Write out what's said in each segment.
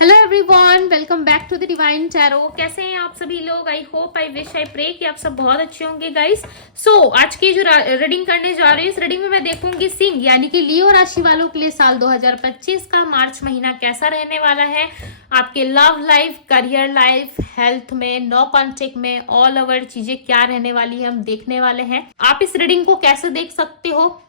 Hello everyone, welcome back to the divine tarot. कैसे हैं आप सभी लोग? I hope, I wish, I pray कि आप सब बहुत अच्छे होंगे गाइस। आज की जो रीडिंग करने जा रही हूँ, इस रीडिंग में मैं देखूंगी सिंह यानी कि लियो राशि वालों के लिए साल 2025 का मार्च महीना कैसा रहने वाला है। आपके love life, career life, health में, नो कॉन्टेक्ट में, ऑल ओवर चीजें क्या रहने वाली है हम देखने वाले हैं। आप इस रीडिंग को कैसे देख सकते हो?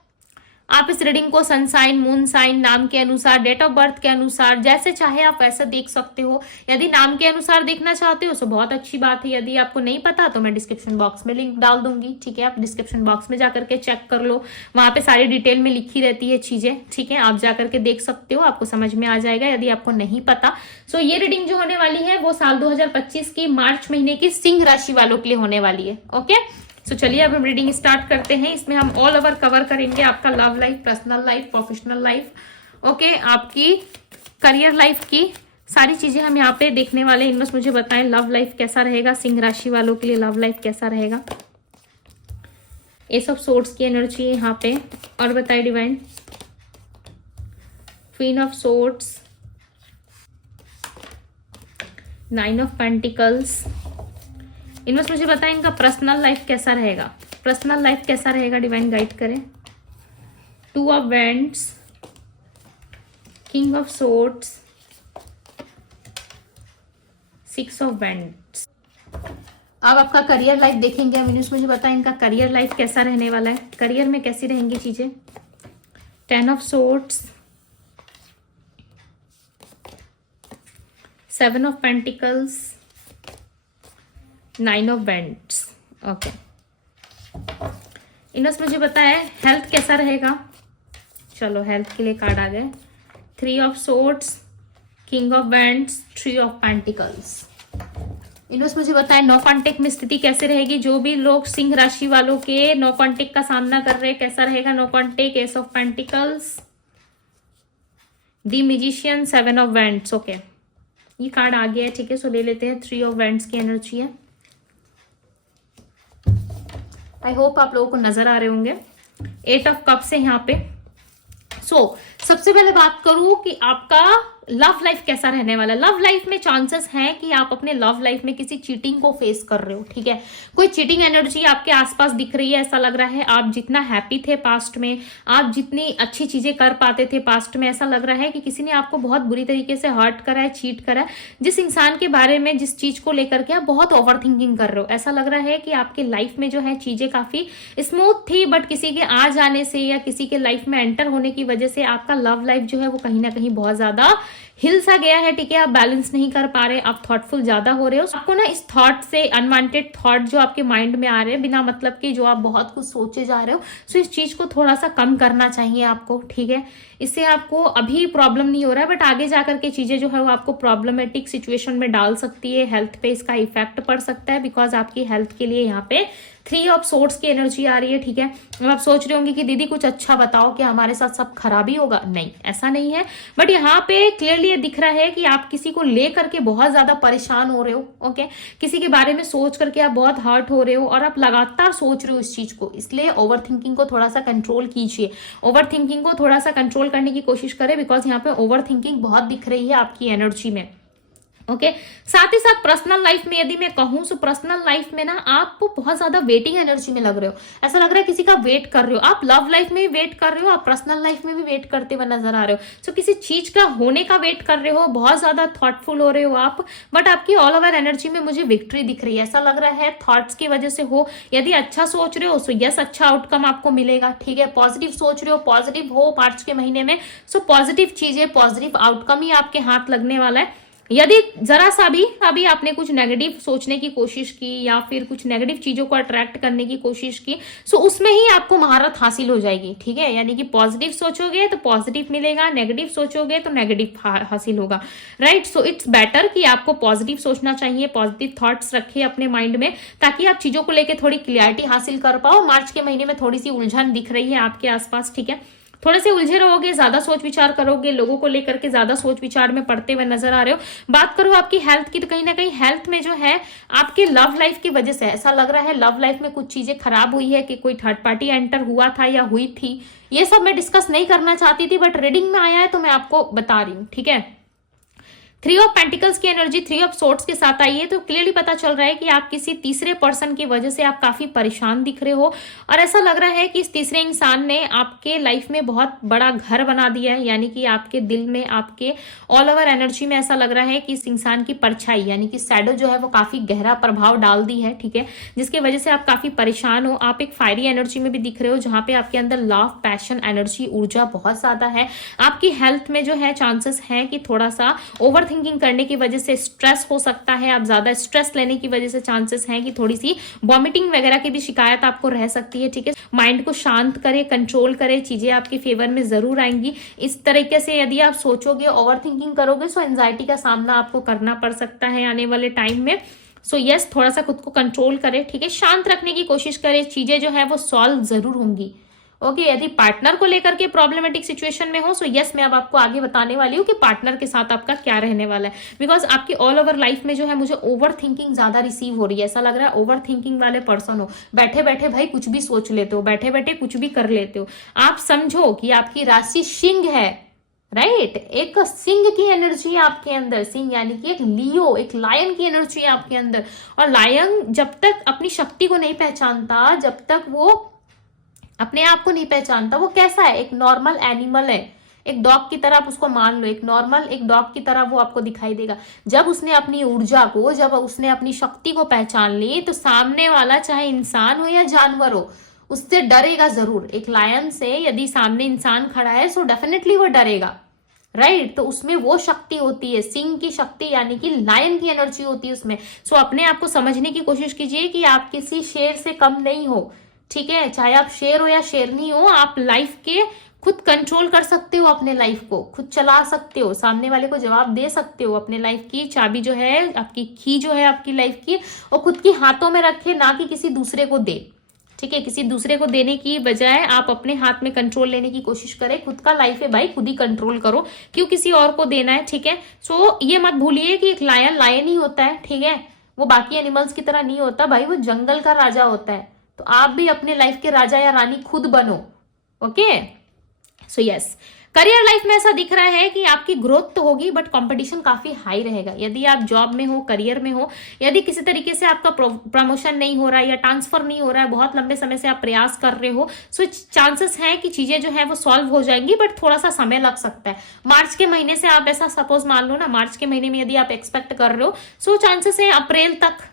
आप इस रीडिंग को सन साइन, मून साइन, नाम के अनुसार, डेट ऑफ बर्थ के अनुसार, जैसे चाहे आप वैसे देख सकते हो। यदि नाम के अनुसार देखना चाहते हो तो बहुत अच्छी बात है। यदि आपको नहीं पता तो मैं डिस्क्रिप्शन बॉक्स में लिंक डाल दूंगी, ठीक है। आप डिस्क्रिप्शन बॉक्स में जाकर के चेक कर लो, वहां पे सारी डिटेल में लिखी रहती है चीजें, ठीक है। आप जाकर के देख सकते हो, आपको समझ में आ जाएगा यदि आपको नहीं पता। ये रीडिंग जो होने वाली है वो साल 2025 की मार्च महीने की सिंह राशि वालों के लिए होने वाली है। ओके, चलिए अब हम रीडिंग स्टार्ट करते हैं। इसमें हम ऑल ओवर कवर करेंगे आपका love life, personal life, professional life, okay, आपकी करियर लाइफ की सारी चीजें हम यहाँ पे देखने वाले हैं। इनमें मुझे बताएं लव लाइफ कैसा रहेगा, सिंह राशि वालों के लिए लव लाइफ कैसा रहेगा। एस ऑफ सोर्ड्स की एनर्जी है यहाँ पे, और बताए divine. Queen of swords, nine of pentacles. इनमें मुझे बताएं इनका पर्सनल लाइफ कैसा रहेगा, पर्सनल लाइफ कैसा रहेगा, डिवाइन गाइड करें। Two of wands, king of swords, six of wands. अब आपका करियर लाइफ देखेंगे हम। मुझे बताएं इनका करियर लाइफ कैसा रहने वाला है, करियर में कैसी रहेंगी चीजें। Ten of swords, seven of pentacles, nine of wands. Okay, इनस मुझे बताया हेल्थ कैसा रहेगा। चलो हेल्थ के लिए कार्ड आ गए। Three of swords, king of wands, three of pentacles. इनस मुझे बताया नो कॉन्टेक्ट में स्थिति कैसे रहेगी। जो भी लोग सिंह राशि वालों के नो कॉन्टेक्ट का सामना कर रहे हैं, कैसा रहेगा no contact. Ace of pentacles, the magician, seven of wands. Okay, ये कार्ड आ गया है, ठीक है। ले लेते हैं। थ्री ऑफ वैंड्स की एनर्जी है। आई होप आप लोगों को नजर आ रहे होंगे। एट ऑफ कप्स है यहाँ पे। सबसे पहले बात करूं कि आपका लव लाइफ कैसा रहने वाला है। लव लाइफ में चांसेस हैं कि आप अपने लव लाइफ में किसी चीटिंग को फेस कर रहे हो, ठीक है। कोई चीटिंग एनर्जी आपके आसपास दिख रही है। ऐसा लग रहा है आप जितना हैप्पी थे पास्ट में, आप जितनी अच्छी चीजें कर पाते थे पास्ट में, ऐसा लग रहा है कि किसी ने आपको बहुत बुरी तरीके से हर्ट करा है, चीट करा है। जिस इंसान के बारे में, जिस चीज को लेकर के आप बहुत ओवर थिंकिंग कर रहे हो, ऐसा लग रहा है कि आपकी लाइफ में जो है चीजें काफी स्मूथ थी, बट किसी के आ जाने से या किसी के लाइफ में एंटर होने की वजह से आपका लव लाइफ जो है वो कहीं ना कहीं बहुत ज्यादा हिल सा गया है, ठीक है। आप बैलेंस नहीं कर पा रहे, आप थॉटफुल ज्यादा हो रहे हो। आपको ना इस थॉट से, अनवांटेड थॉट जो आपके माइंड में आ रहे हैं बिना मतलब के, जो आप बहुत कुछ सोचे जा रहे हो, इस चीज को थोड़ा सा कम करना चाहिए आपको, ठीक है। इससे आपको अभी प्रॉब्लम नहीं हो रहा है, बट आगे जाकर के चीजें जो है वो आपको प्रॉब्लमेटिक सिचुएशन में डाल सकती है। हेल्थ पे इसका इफेक्ट पड़ सकता है, बिकॉज आपकी हेल्थ के लिए यहाँ पे थ्री ऑफ सोर्ड्स की एनर्जी आ रही है, ठीक है। अब आप सोच रहे होंगे कि दीदी कुछ अच्छा बताओ कि हमारे साथ सब खराबी होगा। नहीं, ऐसा नहीं है, बट यहाँ पे क्लियरली ये दिख रहा है कि आप किसी को लेकर के बहुत ज्यादा परेशान हो रहे हो, ओके। किसी के बारे में सोच करके आप बहुत हर्ट हो रहे हो और आप लगातार सोच रहे हो इस चीज को। इसलिए ओवर थिंकिंग को थोड़ा सा कंट्रोल कीजिए, ओवर थिंकिंग को थोड़ा सा कंट्रोल करने की कोशिश करें, बिकॉज यहाँ पे ओवर थिंकिंग बहुत दिख रही है आपकी एनर्जी में, ओके। साथ ही साथ पर्सनल लाइफ में यदि मैं कहूं तो पर्सनल लाइफ में ना आप बहुत ज्यादा वेटिंग एनर्जी में लग रहे हो। ऐसा लग रहा है किसी का वेट कर रहे हो। आप लव लाइफ में भी वेट कर रहे हो, आप पर्सनल लाइफ में भी वेट करते हुए नजर आ रहे हो। किसी चीज का होने का वेट कर रहे हो, बहुत ज्यादा थॉटफुल हो रहे हो आप, बट आपकी ऑल ओवर एनर्जी में मुझे विक्ट्री दिख रही है। ऐसा लग रहा है थॉट्स की वजह से हो। यदि अच्छा सोच रहे हो तो यस, अच्छा आउटकम आपको मिलेगा, ठीक है। पॉजिटिव सोच रहे हो, पॉजिटिव हो मार्च के महीने में, पॉजिटिव चीजें, पॉजिटिव आउटकम ही आपके हाथ लगने वाला है। यदि जरा सा भी अभी आपने कुछ नेगेटिव सोचने की कोशिश की या फिर कुछ नेगेटिव चीजों को अट्रैक्ट करने की कोशिश की, उसमें ही आपको महारत हासिल हो जाएगी, ठीक है। यानी कि पॉजिटिव सोचोगे तो पॉजिटिव मिलेगा, नेगेटिव सोचोगे तो नेगेटिव हासिल होगा, राइट। इट्स बेटर कि आपको पॉजिटिव सोचना चाहिए, पॉजिटिव थॉट्स रखिए अपने माइंड में, ताकि आप चीजों को लेकर थोड़ी क्लियरिटी हासिल कर पाओ। मार्च के महीने में थोड़ी सी उलझन दिख रही है आपके आसपास, ठीक है। थोड़े से उलझे रहोगे, ज्यादा सोच विचार करोगे, लोगों को लेकर के ज्यादा सोच विचार में पड़ते हुए नजर आ रहे हो। बात करो आपकी हेल्थ की, तो कहीं ना कहीं हेल्थ में जो है आपके लव लाइफ की वजह से ऐसा लग रहा है लव लाइफ में कुछ चीजें खराब हुई है, कि कोई थर्ड पार्टी एंटर हुआ था या हुई थी। ये सब मैं डिस्कस नहीं करना चाहती थी, बट रीडिंग में आया है तो मैं आपको बता रही हूँ, ठीक है। 3 ऑफ पेंटिकल्स की एनर्जी 3 ऑफ सोर्ड्स के साथ आई है, तो क्लियरली पता चल रहा है कि आप किसी तीसरे पर्सन की वजह से आप काफी परेशान दिख रहे हो और ऐसा लग रहा है कि इस तीसरे इंसान ने आपके लाइफ में बहुत बड़ा घर बना दिया है, यानी कि आपके दिल में, आपके ऑल ओवर एनर्जी में ऐसा लग रहा है कि इस इंसान की परछाई यानी कि शैडो जो है वो काफी गहरा प्रभाव डाल दी है, ठीक है, जिसकी वजह से आप काफी परेशान हो। आप एक फायरी एनर्जी में भी दिख रहे हो जहां पे आपके अंदर लव, पैशन, एनर्जी, ऊर्जा बहुत ज्यादा है। आपकी हेल्थ में जो है चांसेस है कि थोड़ा सा ओवर थिंकिंग करने की वजह से स्ट्रेस हो सकता है, आप ज्यादा स्ट्रेस लेने की वजह से चांसेस हैं कि थोड़ी सी वॉमिटिंग वगैरह की भी शिकायत आपको रह सकती है, ठीक है। माइंड को शांत करे, कंट्रोल करे, चीजें आपके फेवर में जरूर आएंगी। इस तरीके से यदि आप सोचोगे, ओवर थिंकिंग करोगे, सो एंजाइटी का सामना आपको करना पड़ सकता है आने वाले टाइम में। सो यस, थोड़ा सा खुद को कंट्रोल करे, ठीक है, शांत रखने की कोशिश करे, चीजें जो है वो सॉल्व जरूर होंगी। ओके, यदि पार्टनर को लेकर के प्रॉब्लमेटिक सिचुएशन में हो, सो यस, मैं अब आपको आगे बताने वाली हूँ कि पार्टनर के साथ आपका क्या रहने वाला है। बिकॉज आपकी ऑल ओवर लाइफ में जो है मुझे ओवर थिंकिंग ज्यादा रिसीव हो रही है। ऐसा लग रहा है ओवर थिंकिंग वाले पर्सन हो, बैठे बैठे भाई कुछ भी सोच लेते हो, बैठे बैठे कुछ भी कर लेते हो। आप समझो कि आपकी राशि सिंह है, राइट, एक सिंह की एनर्जी है आपके अंदर। सिंह यानी कि एक लियो, एक लायन की एनर्जी है आपके अंदर। और लायन जब तक अपनी शक्ति को नहीं पहचानता, जब तक वो अपने आप को नहीं पहचानता, वो कैसा है, एक नॉर्मल एनिमल है, एक डॉग की तरह आप उसको मान लो, एक नॉर्मल एक डॉग की तरह वो आपको दिखाई देगा। जब उसने अपनी ऊर्जा को, जब उसने अपनी शक्ति को पहचान ली, तो सामने वाला चाहे इंसान हो या जानवर हो, उससे डरेगा जरूर। एक लायन से यदि सामने इंसान खड़ा है, सो डेफिनेटली वो डरेगा, राइट। तो उसमें वो शक्ति होती है, सिंह की शक्ति यानी कि लायन की एनर्जी होती है उसमें। सो अपने आप को समझने की कोशिश कीजिए कि आप किसी शेर से कम नहीं हो, ठीक है। चाहे आप शेर हो या शेरनी हो, आप लाइफ के खुद कंट्रोल कर सकते हो, अपने लाइफ को खुद चला सकते हो, सामने वाले को जवाब दे सकते हो। अपने लाइफ की चाबी जो है, आपकी की जो है आपकी लाइफ की, वो खुद के हाथों में रखे, ना कि किसी दूसरे को दे, ठीक है। किसी दूसरे को देने की बजाय आप अपने हाथ में कंट्रोल लेने की कोशिश करें। खुद का लाइफ है भाई, खुद ही कंट्रोल करो, क्यों किसी और को देना है, ठीक है। सो ये मत भूलिए कि एक लायन लायन ही होता है, ठीक है, वो बाकी एनिमल्स की तरह नहीं होता भाई, वो जंगल का राजा होता है। तो आप भी अपने लाइफ के राजा या रानी खुद बनो, okay. So yes, career life में ऐसा दिख रहा है कि आपकी ग्रोथ तो होगी, बट कंपटीशन काफी हाई रहेगा। यदि आप जॉब में हो, करियर में हो, यदि किसी तरीके से आपका प्रमोशन नहीं हो रहा है या ट्रांसफर नहीं हो रहा है, बहुत लंबे समय से आप प्रयास कर रहे हो, सो चांसेस है कि चीजें जो है वो सॉल्व हो जाएंगी, बट थोड़ा सा समय लग सकता है। मार्च के महीने से आप ऐसा सपोज मान लो ना, मार्च के महीने में यदि आप एक्सपेक्ट कर रहे हो, सो चांसेस है अप्रैल तक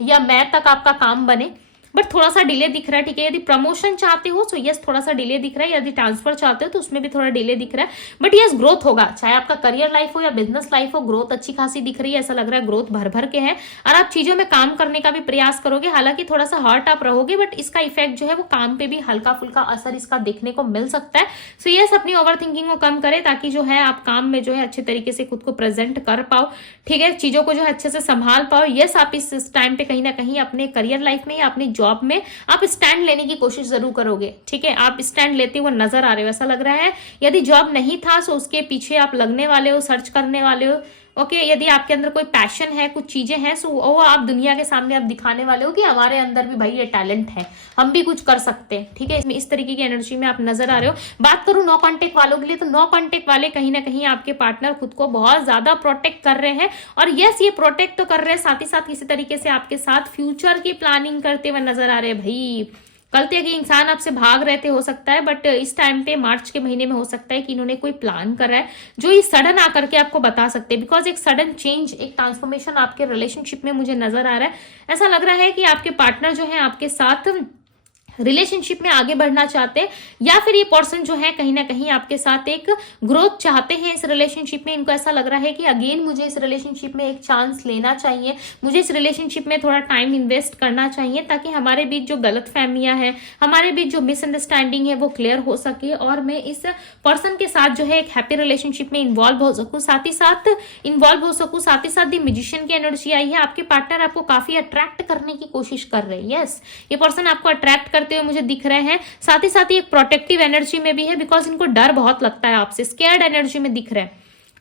या मई तक आपका काम बने, बट थोड़ा सा डिले दिख रहा है, ठीक है। यदि प्रमोशन चाहते हो तो यस थोड़ा सा डिले दिख रहा है, यदि ट्रांसफर चाहते हो तो उसमें भी थोड़ा डिले दिख रहा है, बट यस ग्रोथ होगा। चाहे आपका करियर लाइफ हो या बिजनेस लाइफ हो, ग्रोथ अच्छी खासी दिख रही है। ऐसा लग रहा है ग्रोथ भर भर के है और आप चीजों में काम करने का भी प्रयास करोगे। हालांकि थोड़ा सा हर्ट आप रहोगे, बट इसका इफेक्ट जो है वो काम पे भी हल्का फुल्का असर इसका देखने को मिल सकता है। सो यस, अपनी ओवर थिंकिंग को कम करें ताकि जो है आप काम में जो है अच्छे तरीके से खुद को प्रेजेंट कर पाओ, ठीक है, चीजों को जो है अच्छे से संभाल पाओ। यस, आप इस टाइम पे कहीं ना कहीं अपने करियर लाइफ में या अपनी जॉब में आप स्टैंड लेने की कोशिश जरूर करोगे, ठीक है। आप स्टैंड लेते हुए नजर आ रहे हो, ऐसा लग रहा है। यदि जॉब नहीं था तो उसके पीछे आप लगने वाले हो, सर्च करने वाले हो, ओके। यदि आपके अंदर कोई पैशन है, कुछ चीजें हैं, सो वो आप दुनिया के सामने आप दिखाने वाले हो कि हमारे अंदर भी भाई ये टैलेंट है, हम भी कुछ कर सकते हैं, ठीक है। इसमें इस तरीके की एनर्जी में आप नजर आ रहे हो। बात करूं नो कांटेक्ट वालों के लिए, तो नो कांटेक्ट वाले कहीं ना कहीं आपके पार्टनर खुद को बहुत ज्यादा प्रोटेक्ट कर रहे हैं, और यस ये प्रोटेक्ट तो कर रहे हैं, साथ ही साथ किसी तरीके से आपके साथ फ्यूचर की प्लानिंग करते हुए नजर आ रहे हैं। भाई कल तक इंसान आपसे भाग रहे थे, हो सकता है, बट इस टाइम पे मार्च के महीने में हो सकता है कि इन्होंने कोई प्लान करा है जो ये सडन आकर के आपको बता सकते हैं। बिकॉज एक सडन चेंज, एक ट्रांसफॉर्मेशन आपके रिलेशनशिप में मुझे नजर आ रहा है। ऐसा लग रहा है कि आपके पार्टनर जो है आपके साथ रिलेशनशिप में आगे बढ़ना चाहते हैं, या फिर ये पर्सन जो है कहीं ना कहीं आपके साथ एक ग्रोथ चाहते हैं इस रिलेशनशिप में। इनको ऐसा लग रहा है कि अगेन मुझे इस रिलेशनशिप में एक चांस लेना चाहिए, मुझे इस रिलेशनशिप में थोड़ा टाइम इन्वेस्ट करना चाहिए, ताकि हमारे बीच जो गलत फहमियां हैं, हमारे बीच जो मिसअंडरस्टैंडिंग है वो क्लियर हो सके, और मैं इस पर्सन के साथ जो है एक हैप्पी रिलेशनशिप में इन्वॉल्व हो सकूं, साथ ही साथ द म्यूजिशियन की एनर्जी आई है। आपके पार्टनर आपको काफी अट्रैक्ट करने की कोशिश कर रहे हैं। यस, ये पर्सन आपको अट्रैक्ट करते हुए मुझे दिख रहे हैं। साथ ही एक प्रोटेक्टिव एनर्जी में भी है, बिकॉज इनको डर बहुत लगता है आपसे, स्केयर्ड एनर्जी में दिख रहा है।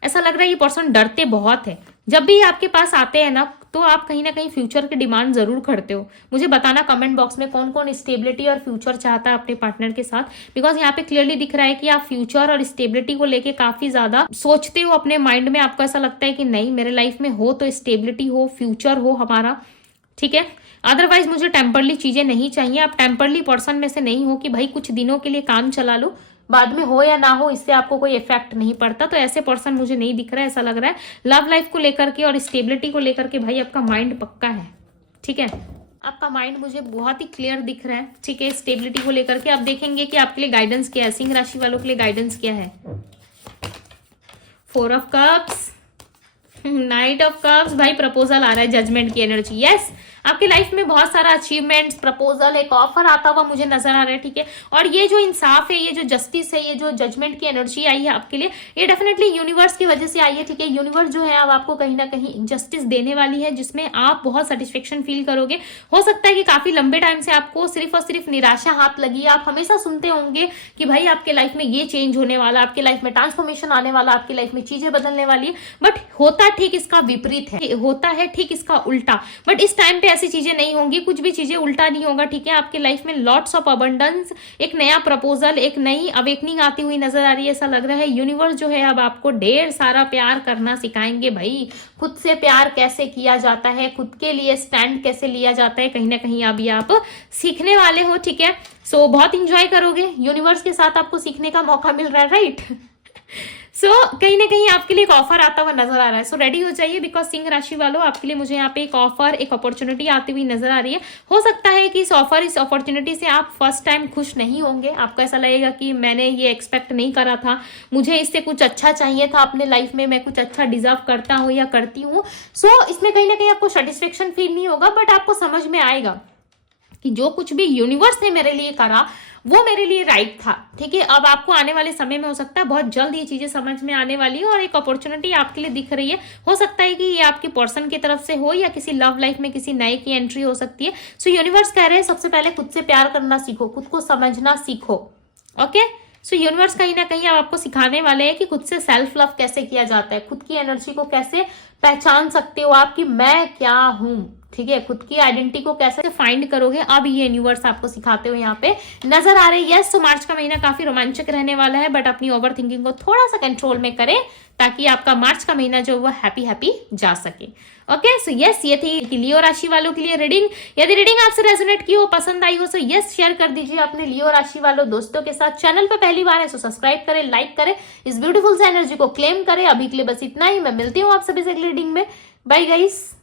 ऐसा लग रहा है ये पर्सन डरते बहुत है। जब भी आपके पास आते हैं ना, तो आप कहीं ना कहीं फ्यूचर की डिमांड जरूर करते हो। मुझे बताना कमेंट बॉक्स में कौन कौन स्टेबिलिटी और फ्यूचर चाहता है अपने पार्टनर के साथ, बिकॉज यहाँ पे क्लियरली दिख रहा है कि आप फ्यूचर और स्टेबिलिटी को लेके काफी ज्यादा सोचते हो अपने माइंड में। आपको ऐसा लगता है कि नहीं, मेरे लाइफ में हो तो स्टेबिलिटी हो, फ्यूचर हो हमारा, ठीक है। अदरवाइज मुझे टेम्परली चीजें नहीं चाहिए। आप टेम्परली पर्सन में से नहीं हो कि भाई कुछ दिनों के लिए काम चला लो, बाद में हो या ना हो इससे आपको कोई इफेक्ट नहीं पड़ता। तो ऐसे पर्सन मुझे नहीं दिख रहा है। ऐसा लग रहा है लव लाइफ को लेकर के और स्टेबिलिटी को लेकर के भाई आपका माइंड पक्का है, ठीक है। आपका माइंड मुझे बहुत ही क्लियर दिख रहा है, ठीक है। स्टेबिलिटी को लेकर के आप देखेंगे कि आपके लिए गाइडेंस क्या है, सिंह राशि वालों के लिए गाइडेंस क्या है। 4 of cups, night of cups, भाई प्रपोजल आ रहा है, जजमेंट की एनर्जी। यस, आपकी लाइफ में बहुत सारा अचीवमेंट्स, प्रपोजल, एक ऑफर आता हुआ मुझे नजर आ रहा है, ठीक है। और ये जो इंसाफ है, ये जो जस्टिस है, ये जो जजमेंट की एनर्जी आई है आपके लिए, ये डेफिनेटली यूनिवर्स की वजह से आई है, ठीक है। यूनिवर्स जो है अब आपको कहीं ना कहीं जस्टिस देने वाली है, जिसमें आप बहुत सेटिस्फेक्शन फील करोगे। हो सकता है कि काफी लंबे टाइम से आपको सिर्फ और सिर्फ निराशा हाथ लगी है। आप हमेशा सुनते होंगे कि भाई आपके लाइफ में ये चेंज होने वाला, आपके लाइफ में ट्रांसफॉर्मेशन आने वाला, आपकी लाइफ में चीजें बदलने वाली है, बट होता ठीक इसका विपरीत है, होता है ठीक इसका उल्टा। बट इस टाइम पे ऐसी चीजें नहीं होंगी, कुछ भी चीजें उल्टा नहीं होगा, ठीक है। आपके लाइफ में लॉट्स ऑफ अबंडेंस, एक नया प्रपोजल, एक नई अवेकनिंग आती हुई नजर आ रही है। ऐसा लग रहा है यूनिवर्स जो है अब आपको ढेर सारा प्यार करना सिखाएंगे भाई। खुद से प्यार कैसे किया जाता है, खुद के लिए स्टैंड कैसे लिया जाता है, कहीं ना कहीं अभी आप सीखने वाले हो, ठीक है। सो बहुत इंजॉय करोगे, यूनिवर्स के साथ आपको सीखने का मौका मिल रहा है, राइट। सो कहीं ना कहीं आपके लिए एक ऑफर आता हुआ नजर आ रहा है। सो रेडी हो जाइए, बिकॉज सिंह राशि वालों आपके लिए मुझे यहाँ पे एक ऑफर, एक अपॉर्चुनिटी आती हुई नजर आ रही है। हो सकता है कि इस ऑफर, इस अपॉर्चुनिटी से आप फर्स्ट टाइम खुश नहीं होंगे। आपको ऐसा लगेगा कि मैंने ये एक्सपेक्ट नहीं करा था, मुझे इससे कुछ अच्छा चाहिए था अपने लाइफ में, मैं कुछ अच्छा डिजर्व करता हूँ या करती हूँ। सो इसमें कहीं ना कहीं आपको सेटिस्फेक्शन फील नहीं होगा, बट आपको समझ में आएगा कि जो कुछ भी यूनिवर्स ने मेरे लिए करा वो मेरे लिए राइट था, ठीक है। अब आपको आने वाले समय में हो सकता है बहुत जल्द ये चीजें समझ में आने वाली है और एक अपॉर्चुनिटी आपके लिए दिख रही है। हो सकता है कि ये आपके पर्सन की तरफ से हो या किसी लव लाइफ में किसी नए की एंट्री हो सकती है। सो यूनिवर्स कह रहे हैं सबसे पहले खुद से प्यार करना सीखो, खुद को समझना सीखो, ओके। सो यूनिवर्स कहीं ना कहीं अब आपको सिखाने वाले हैं कि खुद से सेल्फ लव कैसे किया जाता है, खुद की एनर्जी को कैसे पहचान सकते हो आप कि मैं क्या हूं, ठीक है। खुद की आइडेंटिटी को कैसे फाइंड करोगे, अब ये यूनिवर्स आपको सिखाते हो यहाँ पे नजर आ रहे हैं। यस, तो मार्च का महीना काफी रोमांचक रहने वाला है, बट अपनी ओवर थिंकिंग को थोड़ा सा कंट्रोल में करें ताकि आपका मार्च का महीना जो वो हैप्पी जा सके, ओके। सो यस, ये थी लियो राशि वालों के लिए रीडिंग। यदि रीडिंग आपसे रेजोनेट की हो, पसंद आई हो, सो यस शेयर कर दीजिए अपने लियो राशि वालों दोस्तों के साथ। चैनल पे पहली बार है सो सब्सक्राइब करें, लाइक करें, इस ब्यूटीफुल से एनर्जी को क्लेम करें। अभी के लिए बस इतना ही, मैं मिलती हूँ आप सभी से अगली रीडिंग में। Bye guys.